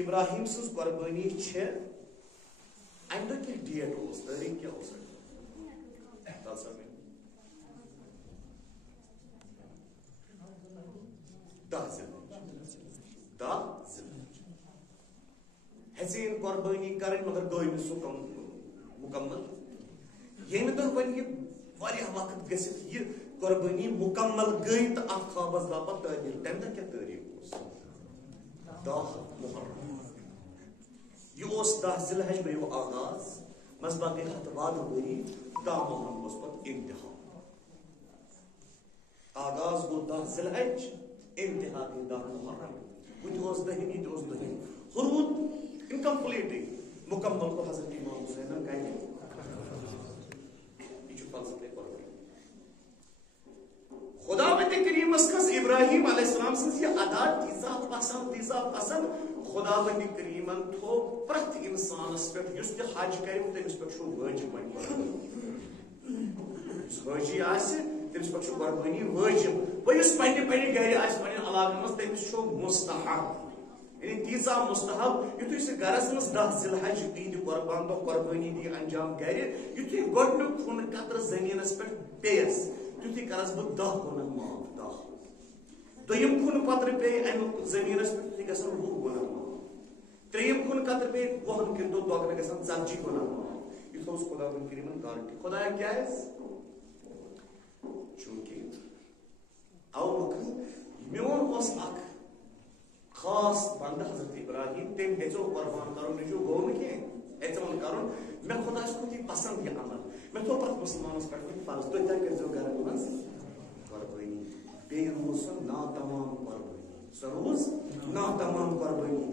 इब्राहिम सज कुर्बानी अमे दह डेट तारीख क्या 10 हसीन कुर्बानी कर मगर गई सह मुकम्मल यम दह वन वक्त गि कुर्बानी मुकम्मल गई तो अत ख्वाबस दापा तारीख तम दह क्या तारीख 10 मुहर्रम यह 10 ज़िलहज गयो आगाज मसबा गई हथ वाद वरी दामन इंतहा आगाज गो 10 ज़िलहज इंतहा गई 10 मुहर्रम वो दहम यह दहम हुरूद इनकम्प्लीट मुकम्मल को हजरत इमाम हुसैन खुदावंद करीमस खस इब्राहिम अलैहिस्सलाम सज अदा तीजा पसंद खुदावंद करीमन थो प्रत इंसानस पे युस ते हज कर तमिस पे वाजिब हाजी तमिस पे कुर्बानी वाजिब वस पे गर पे इलाक मज तमिस मुस्तहब यानी तीजा मुस्तहब युथु से गरस मज 10 ज़िलहज ईद कुर्बान दो कुर्बानी दी अंजाम गर युथु गोडनु खून कतर जमीनस पे पेस तुथि करस बह 10 गुनाह माफ 10 दोयम खून पत्र पे अम जमीनस पे तुथि गसन 20 गुनाह माफ त्रेयम खून कतर पे वहन किन तो दोगने गसन 40 गुनाह माफ ये तो खुदा बन करीमन गारंटी खुदा क्या है चूंकि आओ वक्त मेन ओस अख खास बंद हजरत इब्राहिम तेम हेचो कुर्बान करो निजो गो न के एचमन करो मैं खुदा को पसंद ये अमल मैं तो पर मुसलमानों पर फर्ज तो क्या कर जो घर में कुर्बानी बेरोज ना तमाम कुर्बानी सरोज ना तमाम कुर्बानी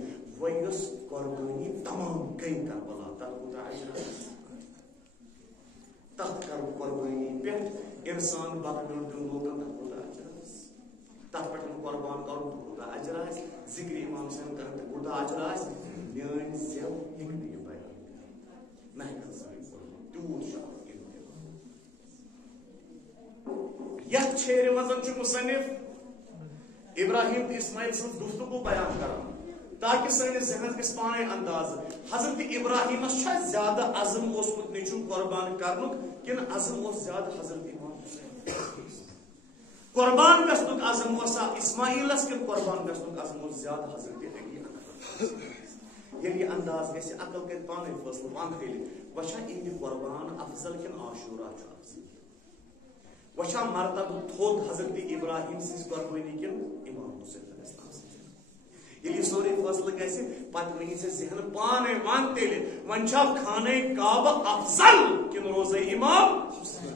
वयस कुर्बानी तमाम कई करबला तखुदा अजर तख कर कुर्बानी पे इंसान बदल दिन लोगन तखुदा अजर तख पर कुर्बान करो तखुदा अजर जिक्र इमाम हुसैन कर तखुदा अजर मेन सेव एक नहीं बयान मैं दूर शेर मजन मुसन्निफ इब्राहिम इस्माइल सं गुफ्तगू बयान कर ताकि सैनिस जहन गस पाने अंदाज हजरत इब्राहिम ज्यादा अज़म ओसमुत निचु कुर्बान करनुक किन अज़म ओस ज्यादा हजरत इमाम हुसैन कुर्बान गसनुक अज़म ओसा इस्माइलस किन कुर्बान गसनुक अज़म ओस ज्यादा हजरत अली यदि अंदाज गस अकल के पाने फैसला वन तेल वशा इन कुर्बान अफजल किन आशूरा छु अफजल वशा मर्तब थोद हजरत इब्राहिम सिस कुर्बानी किन इमाम हुसैन अलैहिस्सलाम यदि सोरे फैसला गस पत वनी से जहन पाने वन तेल वंछा खाने काबा अफजल किन रोज़े इमाम हुसैन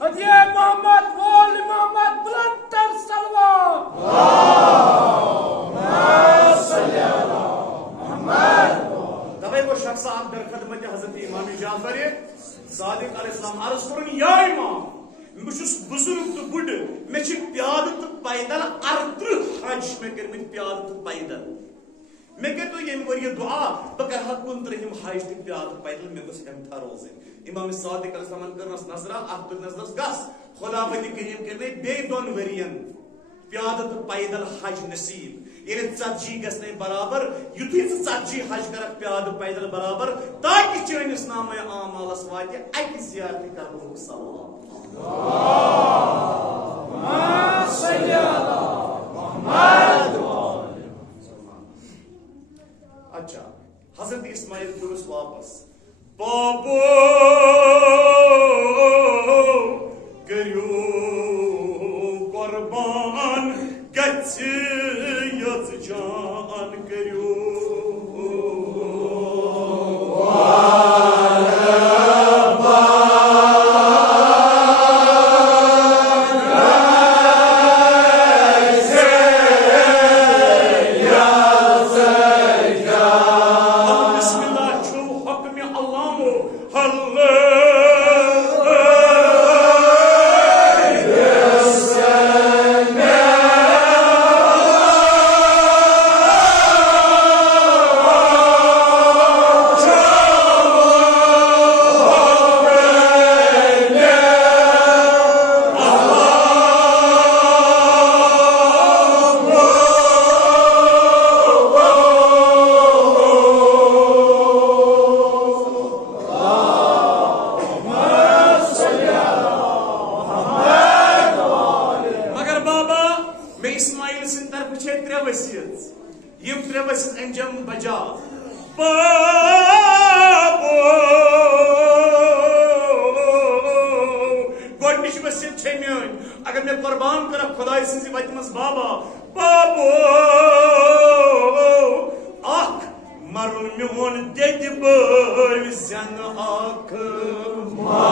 हदिया मोहम्मद बोल मोहम्मद बुलंदर सलवात दबे वो शख्स आप दर खदमत हजरत इमाम जाफर सादिक अलैहिस्सलाम अर्ज करन या इमाम मुशुस बुजुर्ग तो बुड मे छ प्याद तो पैदल 38 हज में करमित प्याद तो पैदल मे कर तो यम वरिय दुआ बकर हक कुन तरहिम हज तो प्याद पैदल मे गस एम था रोजे इमाम सादिक अलैहिस्सलाम करनस नजरा अब्द नजरस गस खुदावंद करीम करने बे दोन वरियन प्याद तो पैदल हज नसीब ये 40 गसने बराबर युथि 40 हज कर प्याद पैदल बराबर ताकि चैनिस नाम आमालस वाते अकि जियारत करबो सवाब अल्लाहुम्मा सल्ली अला मुहम्मद अच्छा हजरत इस्माइल दुरुस वापस बाबो करियो कुर्बान गच्छे यत जान करियो bözen akıma.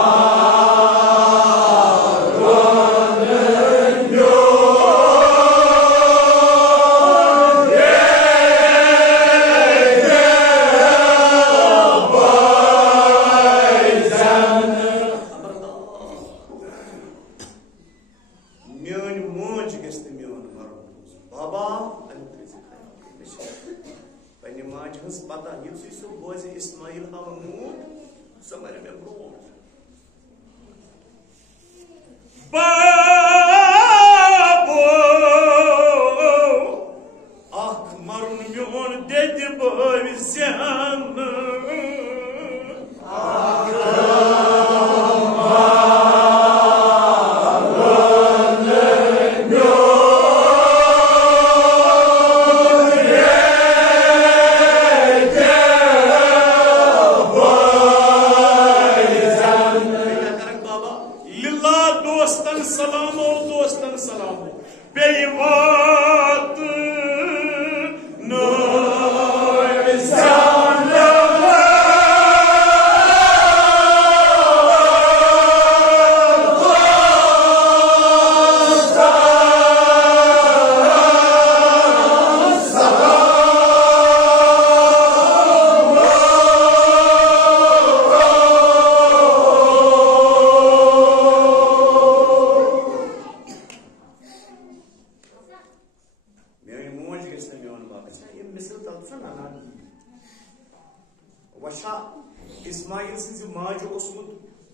इस्माइल से माज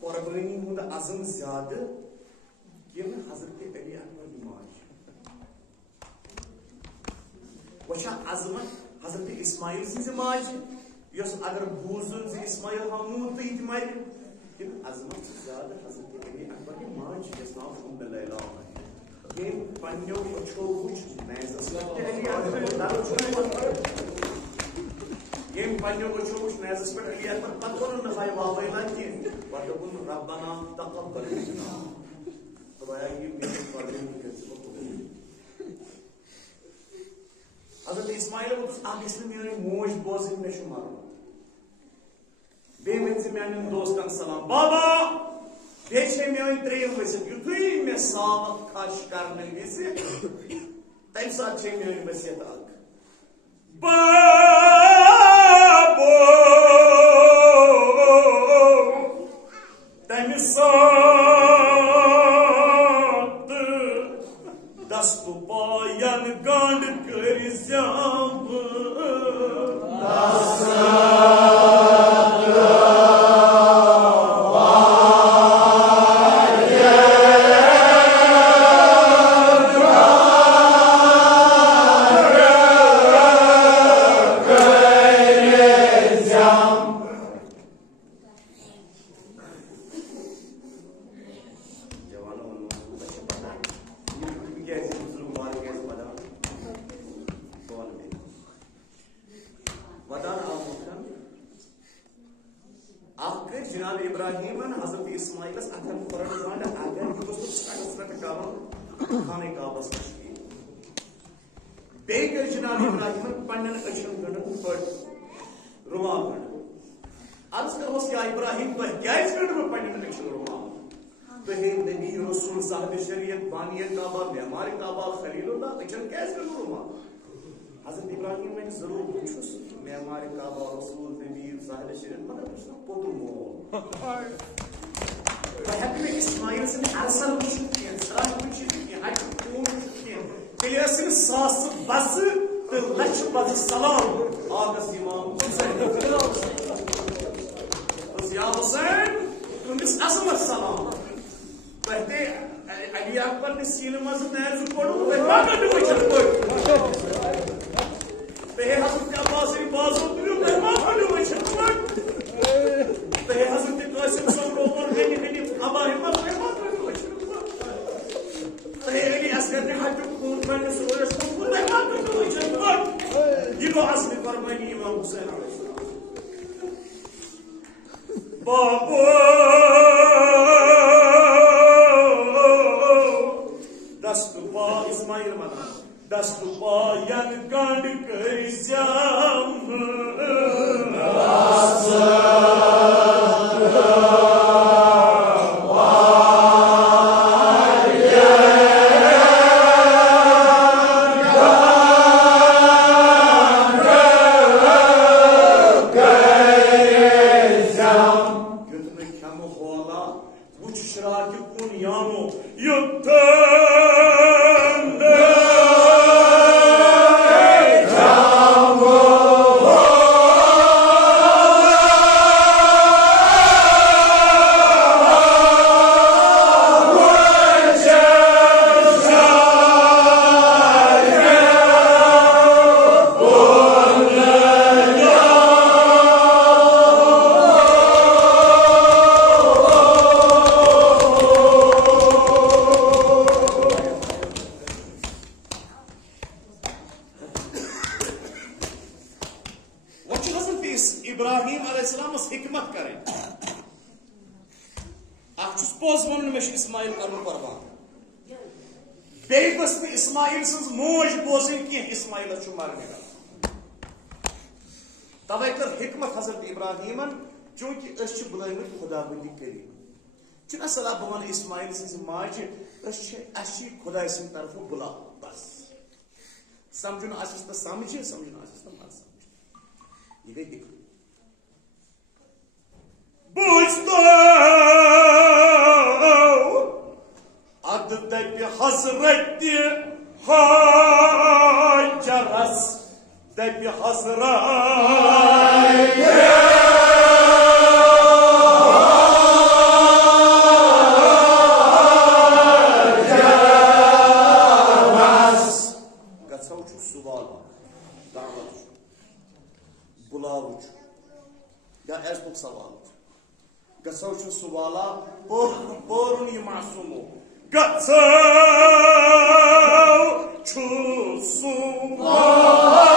कुर्बानी हुंद अज़म ज्यादा हजरत अली अकबर माज वशा अजमत हजरत इस्माइल से माज अगर बूजुन से इस्माइल हमूद तो ये मर अजमत से ज्यादा हजरत अली अकबर माज पन्नो अच्छो वुच नैज़स अली अकबर ये पन्नो अच्छो वुच नैज़स पे अली अकबर पत्तों न भाई वावैला की वतकुन रब्बना तक़ब्बल मिन्ना खुदाया ये मेरे पढ़ने की कैसे हजरत इस्माइल आगे से मेरे मोज बोझ में शुमार बेमन से मैंने दोस्तन सलाम बाबा बेचे में त्रेम वसियत युथुई में सावक खाश करने विसे तम साथ छे में वसियत आग बाबो तम साथ दस्त पायन गांड कर जाम जनाब इब्राहिम हजरत इस्माइल अथन कुरान अगर खाने काबस बेकर जनाब इब्राहिम पन्नन अचन गणन पर रुमाल गण अर्ज करवस या इब्राहिम तो क्या गण पन्नन अचन रुमाल तो हे नबी रसूल साहब शरीयत बानियत काबा मेहमान काबा खलीलुल्लाह अचन क्या गण रुमाल हजरत इब्राहिम में जरूर पूछुस मेहमान काबा रसूल नबी साहब शरीयत मगर उसने पोतु मोल فهمنا إسماعيل سن أرسل وشكين سلام وشكين حاجة كون وشكين تليسن صاص بس تلش بس السلام آغاز إمام حسين بس يا حسين تمس أسم السلام فهدي علي أكبر نسيل مازن نازل كورو فهما كده ويشل كورو فهي حسن كاباسي بازو تلو فهما كده ويشل كورو فهي حسن تقاسم صبرو هني هني أبا همت فهما كده ويشل كورو فهي علي أسكر نحجو كون فهنا سورة سكون فهما كده ويشل كورو يبقى أصل فرماني إمام حسين عليه السلام بابو दस्तुपा इस्माइल मना दस्तुपा यन गांड कर जाम Uç şiraki kun yamu yuttun İbrahim Aleyhisselam'ız hikmet kare. Akçus pozmanın meşin İsmail karın parvan. Beygısını İsmail'siz moj bozun ki İsmail'e çumarmıyor. Tavayklar hikmet Hazreti İbrahim'in çünkü ışçı bulayımı Xudabillik kari. Çünkü asla bu bana İsmail'siz macı ışçı aşçı Xudaysın tarafı bula bas. Samcunu asısta samcı, samcunu asısta mal samcı. Yine hikmet. Buçtu adı da bir Hazreti Hacaras da bir Hazreti Hacaras Gatsa uçuk suval damat bulav uçuk ya ezbuk saval Gatsa uçuk suvala borun yimasumu Gatsa uçuk suvala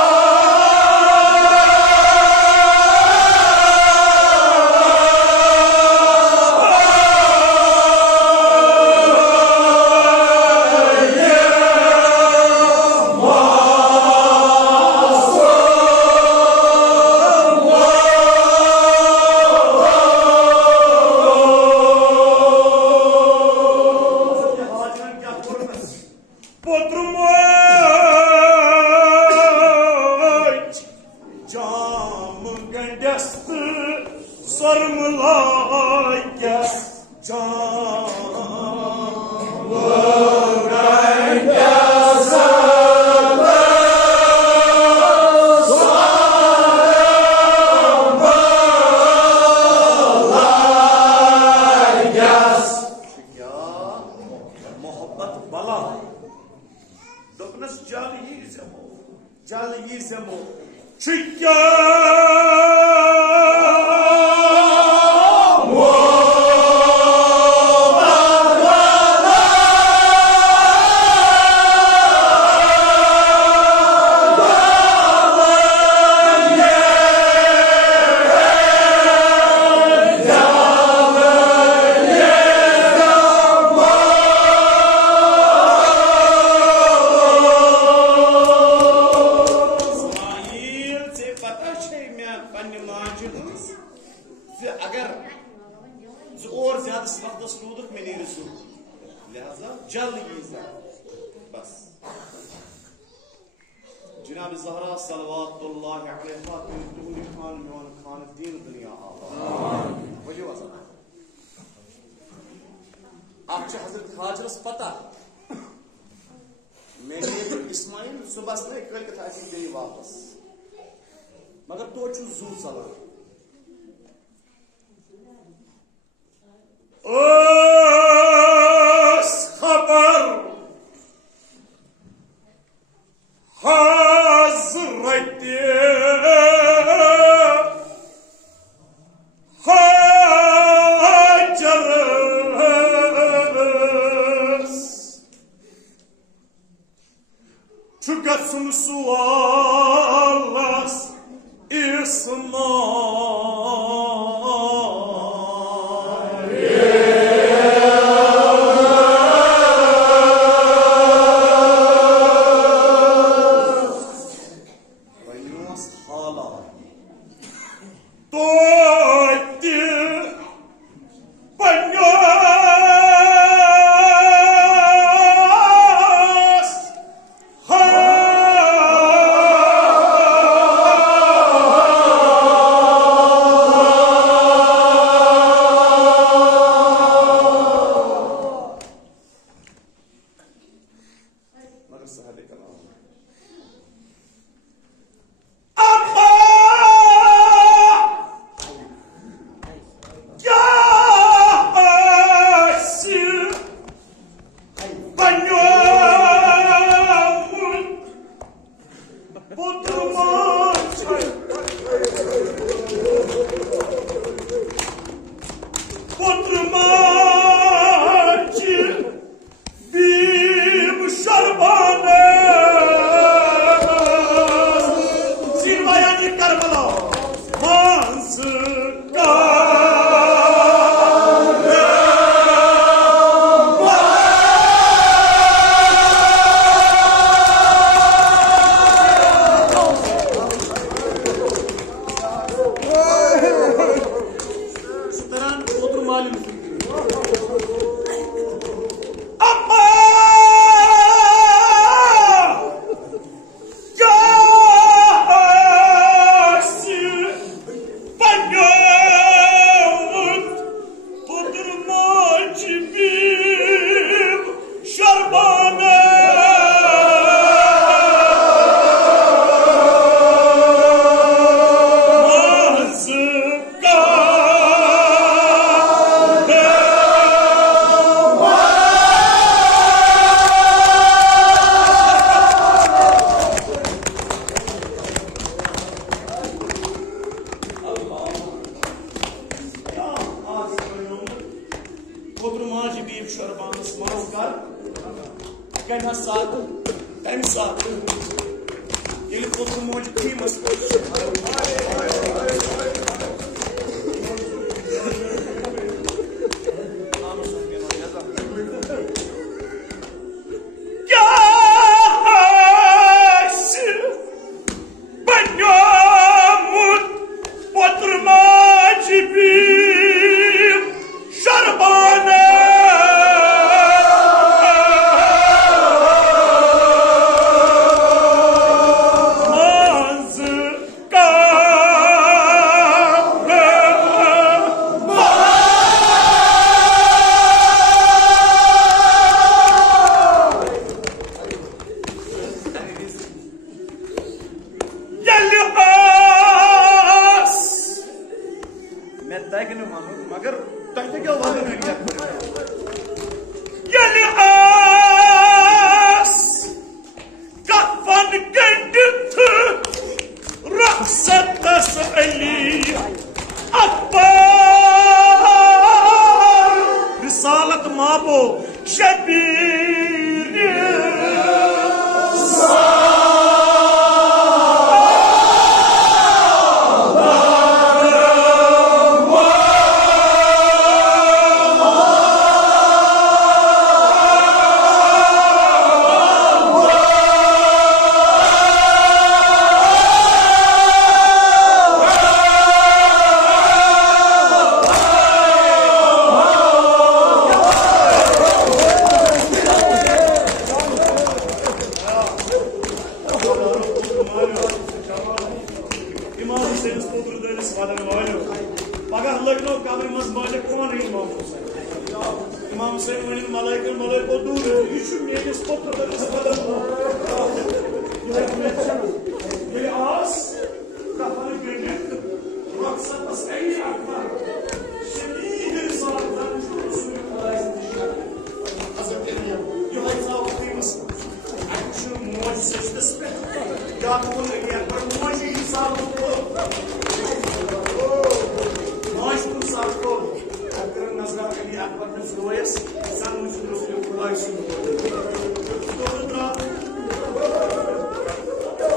Sualas İsmail दीप शरबानस मनो कर कन्या साथ तम साथ ये कोतु मोज थी मस्त रिसालत माबो शबीर पगह लगनो कब्र मज मालिक कौन इमाम हुसैन वन मलाइको दूर यह मेस पुत्र ये आस कफन गंडित रखसतस अली अकबर शदीद रिसालत रसूल हजरत अली यह जाओ खीमस अक्ष मोज सजदस पे या बोल अली अकबर मोज हिसाब को नजर अली अकबर ने रोयस सन रसूल खुदा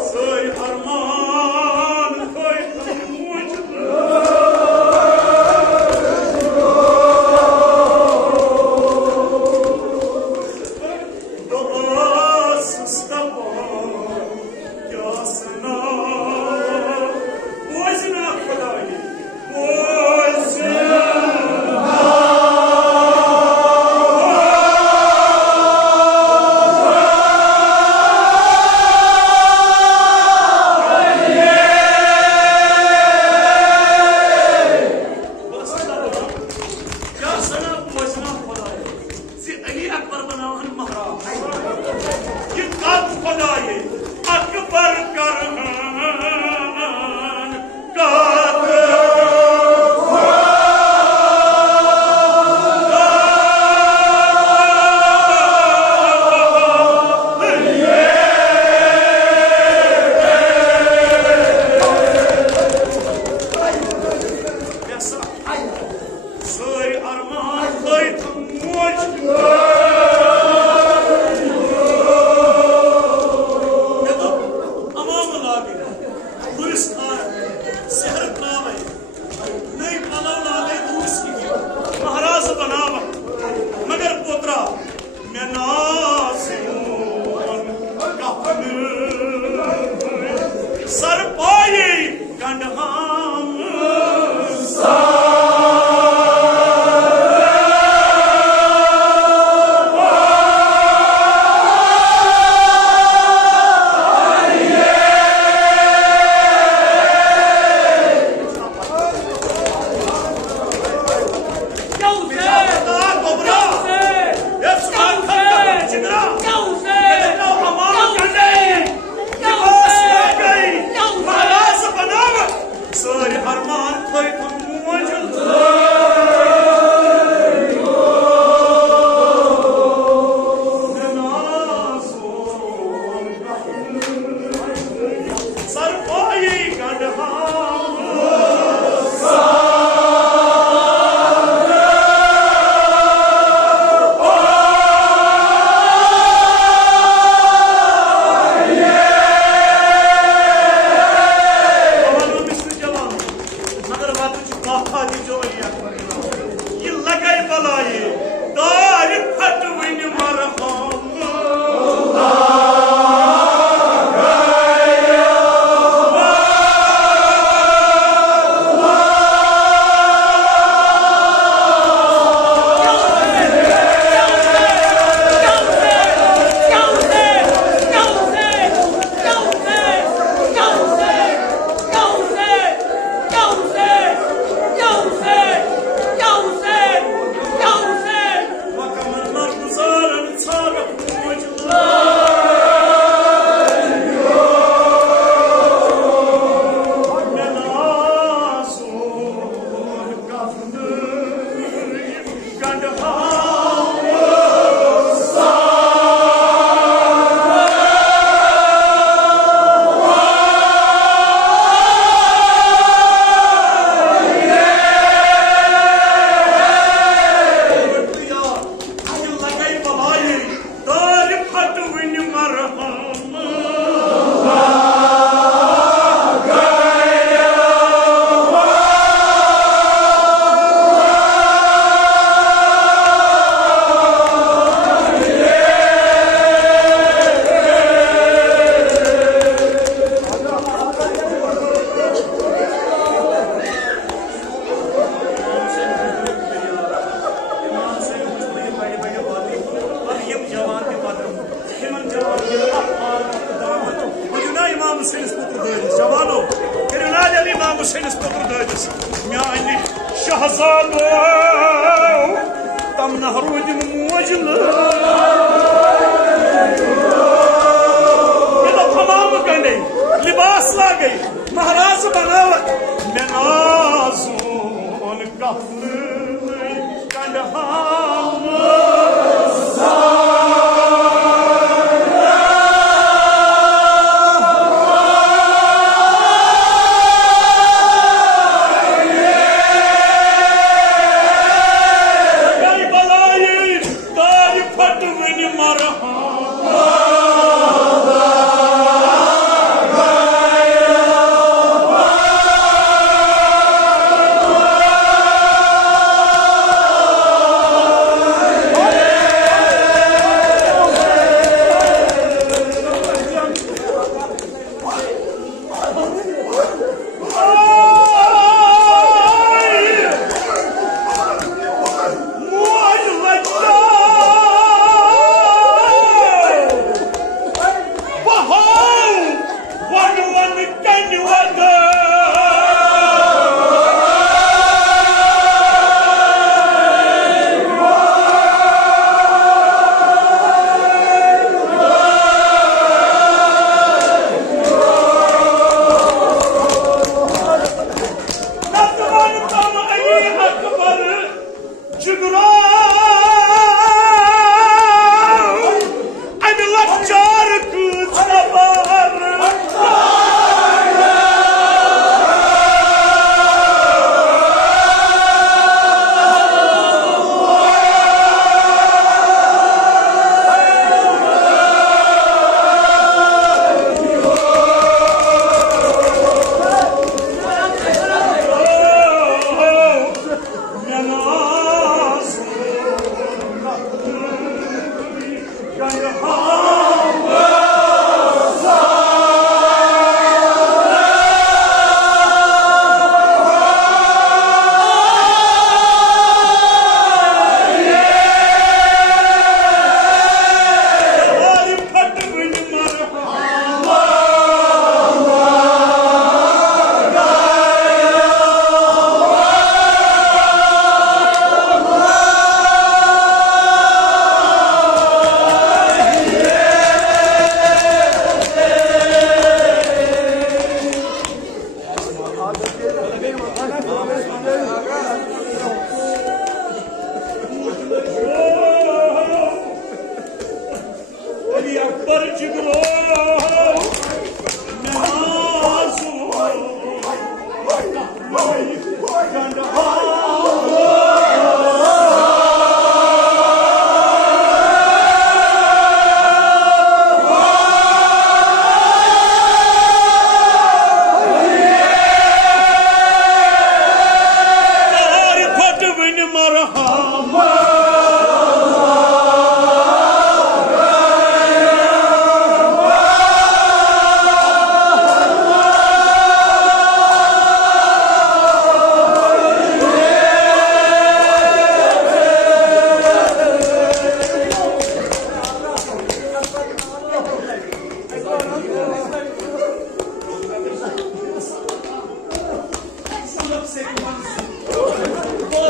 सोई अरमान कोई मुझ दोस मुस्तफा क्या सना वजना खुदाई ये लगाई बलाई दार फटविन मरहम शहजादो तम नहरुद मोजल तमाम कंडे लिबास ला गई महाराज बनावत मैं नाज़ोन कफन कंडहाम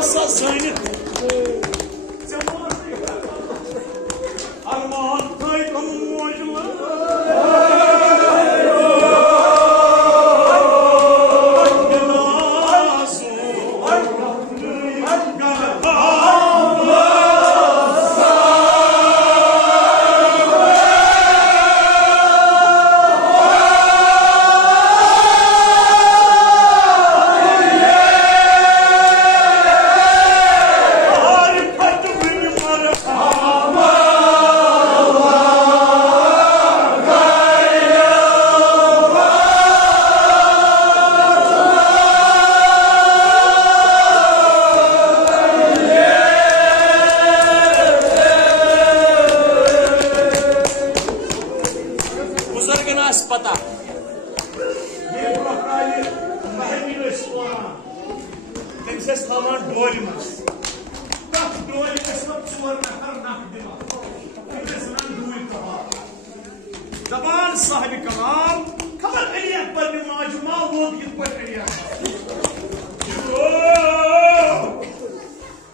सा ज़ानित अरमान थाई कम मोजला पता ये ब्रोकाली महमी तम थावान डोल मस डोल चोर नफर नख दिमाग दूर दपान साहिब कमाल खबर अलिया पर माजुमा वो ये पर अलिया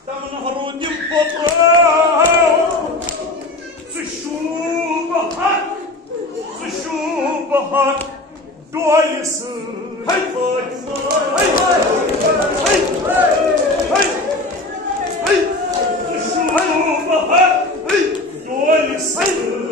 तम नहरो दिम पोत्रो Bahar doyası hey hey hey hey hey şu bahar hey doyası bir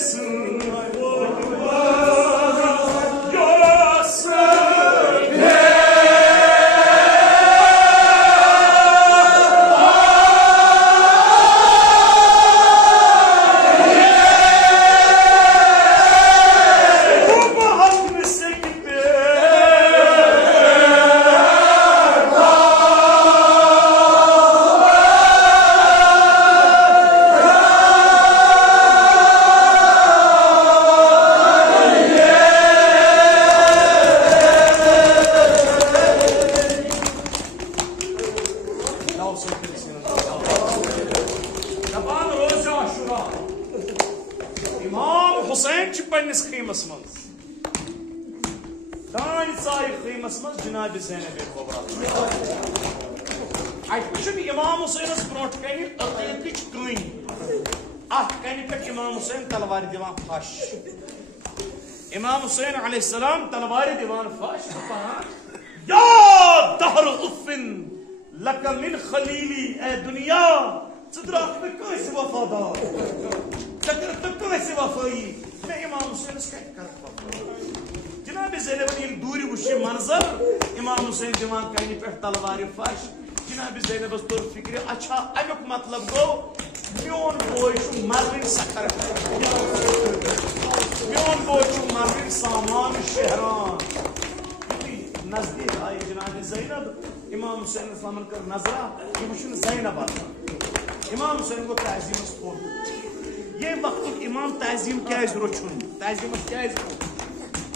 kayıyorsun Imam Hussein च पन्निस खीमस मज दान साय खैमस मज जनाब ज़ैनब कुबरा अट इमाम हुसैन ब्रोट कन अकीदच कन अत कन पे इमाम हुसैन तलवार दिवान फश इमाम हुसैन अलैहिस्सलाम तलवार दिवान फश या दहर उफ़िन लक मिन खलीली ए दुनिया ज़द्राक में कैसे वफादार चक्र तक कैसे वफाई मैं इमाम हुसैन कह जनाब ज़ैनब दूर वुशे मंजर इमाम हुसैन दिवान कन पे तलवार फश जनाब ज़ैनब तोर फिक्र अच्छा अमुक मतलब गो मोन बोय मरन सकर मोन बोय मरन सामान शहरान नजदीक आई जनाब ज़ैनब इमाम हुसैन इस्लामन कर नजरा ये वुशन ज़ैनब इमाम हुसैन को ताज़ीम थोड़ ये वक्त इमाम ताज़ीम क्या रोचुन ताज़ीम क्या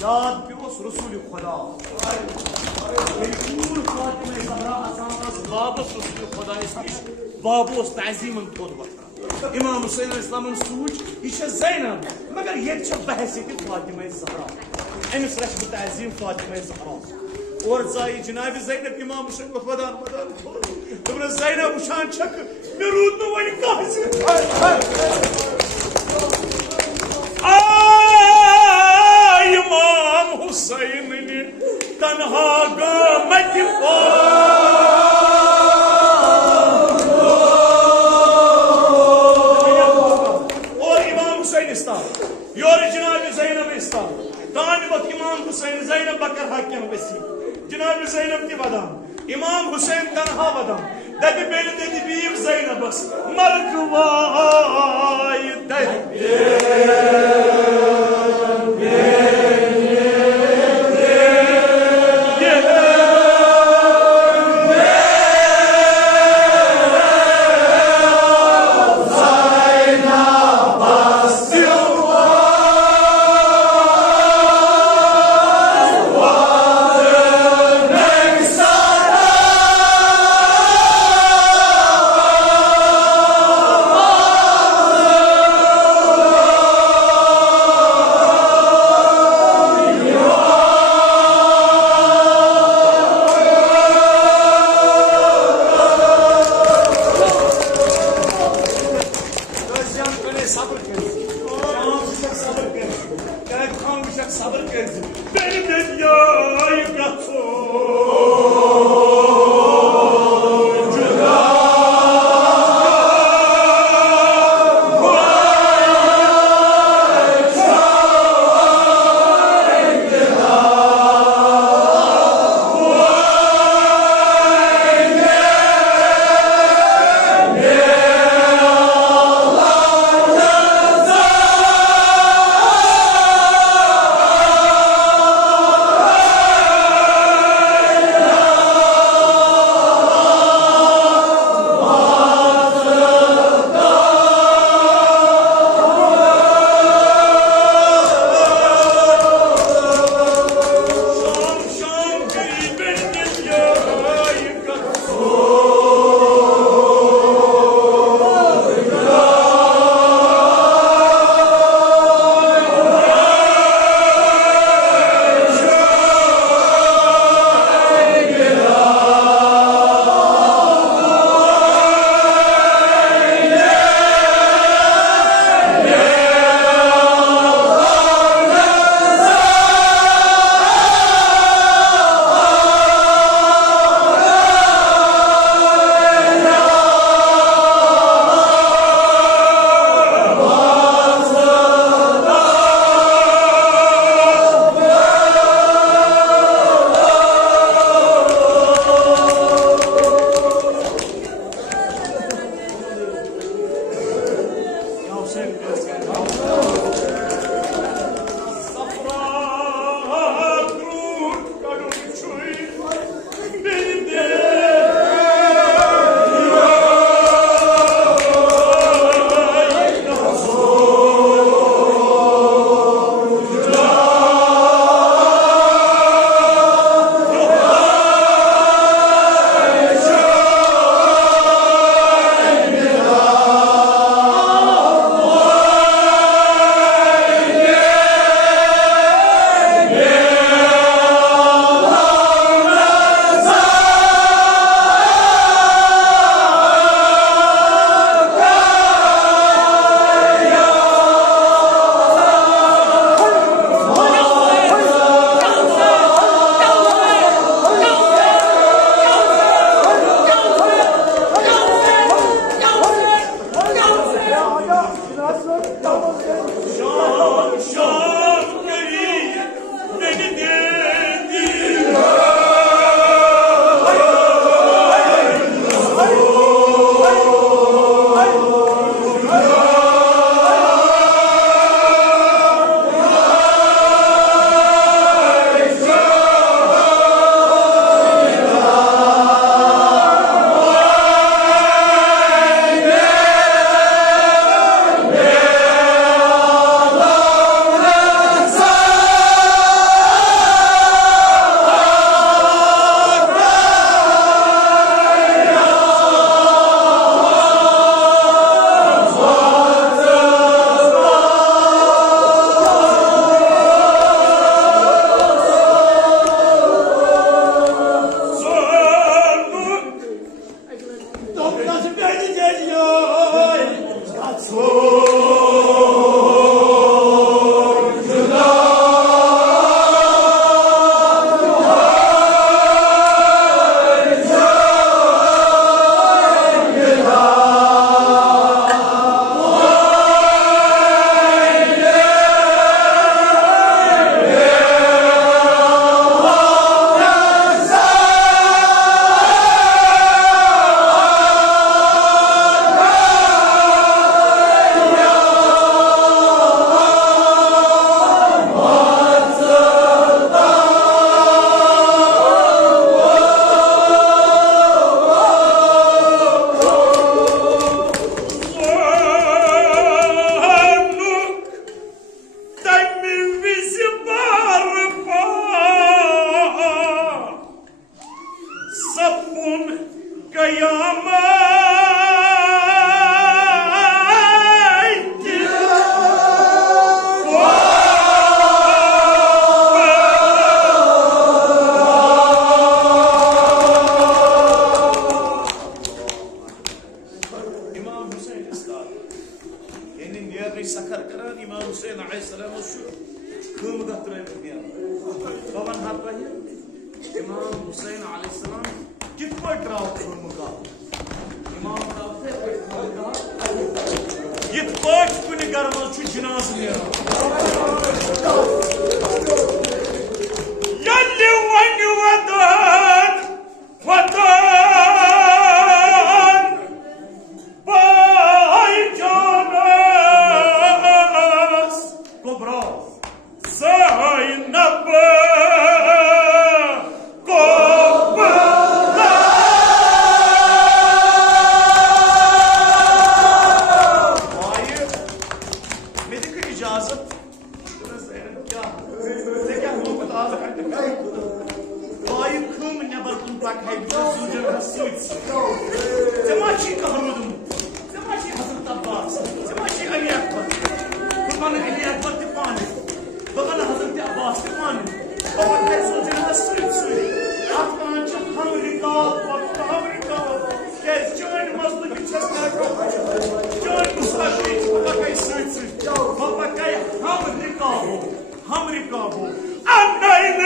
याद पे रसूल खुदा फातिमा ज़हरा बाबस रसूल खुदा बाबो ताज़ीमन थोड़ वक्त इमाम हुसैन इस्लामन सूच यह ज़ैनब मगर ये बहसीत फातिमा ज़हरा अमिस रच बह ताज़ीम फातिमा ज़हरा और जाई जनाब ज़ैनब इमाम हुसैन को वदान तुमने ज़ैनब उशान छक मे रूद न वन इमाम हुसैन ने तन्हा गामत और इमाम हुसैन इस्ता योर जनाब ज़ैनब इस्ता दान वक्त इमाम हुसैन ज़ैनब बकर हाकिम वसी जनाब ज़ैनब की वदान इमाम हुसैन तन्हा वदान दद बेल दद बीव ज़ैनबस मरगवाय Baban hatta İmam Hüseyin aleyhisselam कित पर ड्राव मुका इमाम ड्राव से कित पर कुनी घर में छु जनाज नेरा यल्ली वनु वदन बाय जानस कोब्रा ज़ैनब हम रिकाबो अन्ना इन